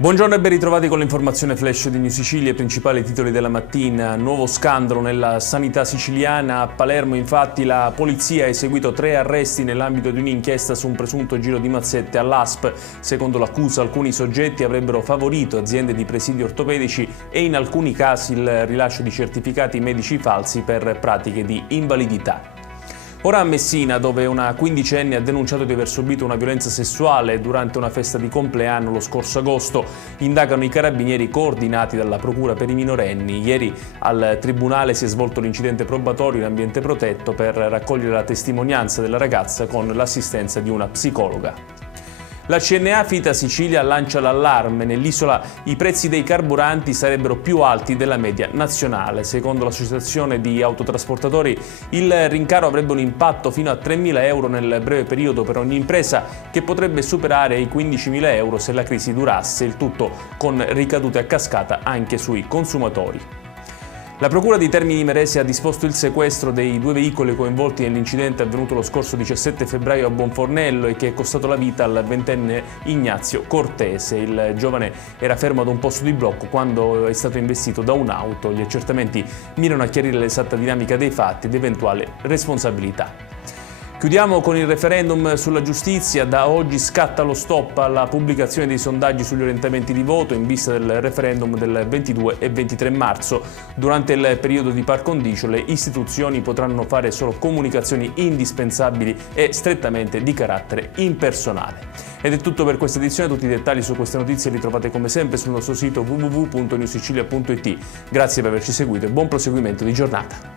Buongiorno e ben ritrovati con l'informazione flash di New Sicilia, i principali titoli della mattina. Nuovo scandalo nella sanità siciliana. A Palermo infatti la polizia ha eseguito 3 arresti nell'ambito di un'inchiesta su un presunto giro di mazzette all'ASP. Secondo l'accusa alcuni soggetti avrebbero favorito aziende di presidi ortopedici e in alcuni casi il rilascio di certificati medici falsi per pratiche di invalidità. Ora a Messina, dove una quindicenne ha denunciato di aver subito una violenza sessuale durante una festa di compleanno lo scorso agosto, indagano i carabinieri coordinati dalla Procura per i minorenni. Ieri al Tribunale si è svolto l'incidente probatorio in ambiente protetto per raccogliere la testimonianza della ragazza con l'assistenza di una psicologa. La CNA Fita Sicilia lancia l'allarme. Nell'isola i prezzi dei carburanti sarebbero più alti della media nazionale. Secondo l'associazione di autotrasportatori, il rincaro avrebbe un impatto fino a 3.000 euro nel breve periodo per ogni impresa, che potrebbe superare i 15.000 euro se la crisi durasse, il tutto con ricadute a cascata anche sui consumatori. La Procura di Termini Imerese ha disposto il sequestro dei 2 veicoli coinvolti nell'incidente avvenuto lo scorso 17 febbraio a Bonfornello e che è costato la vita al 20enne Ignazio Cortese. Il giovane era fermo ad un posto di blocco quando è stato investito da un'auto. Gli accertamenti mirano a chiarire l'esatta dinamica dei fatti ed eventuale responsabilità. Chiudiamo con il referendum sulla giustizia. Da oggi scatta lo stop alla pubblicazione dei sondaggi sugli orientamenti di voto in vista del referendum del 22 e 23 marzo. Durante il periodo di par condicio le istituzioni potranno fare solo comunicazioni indispensabili e strettamente di carattere impersonale. Ed è tutto per questa edizione. Tutti i dettagli su queste notizie li trovate come sempre sul nostro sito www.newsicilia.it. Grazie per averci seguito e buon proseguimento di giornata.